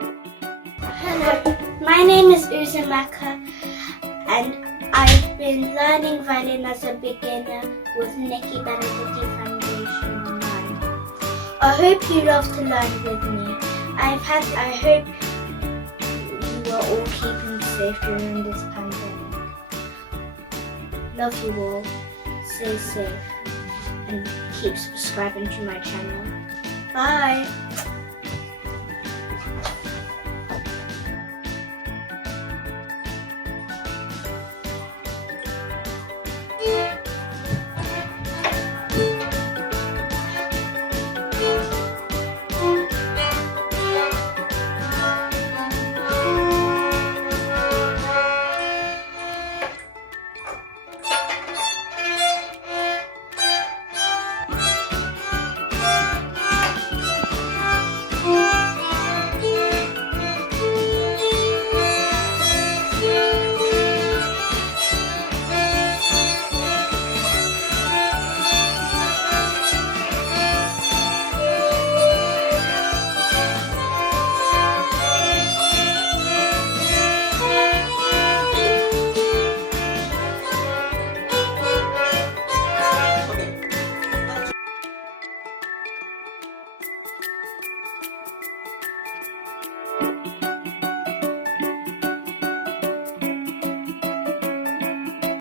Hello, my name is Uuzoes and I've been learning violin as a beginner with Nicki Bernadette Foundation online. I hope you love to learn with me. I hope you are all keeping safe during this pandemic. Love you all. Stay safe and keep subscribing to my channel. Bye!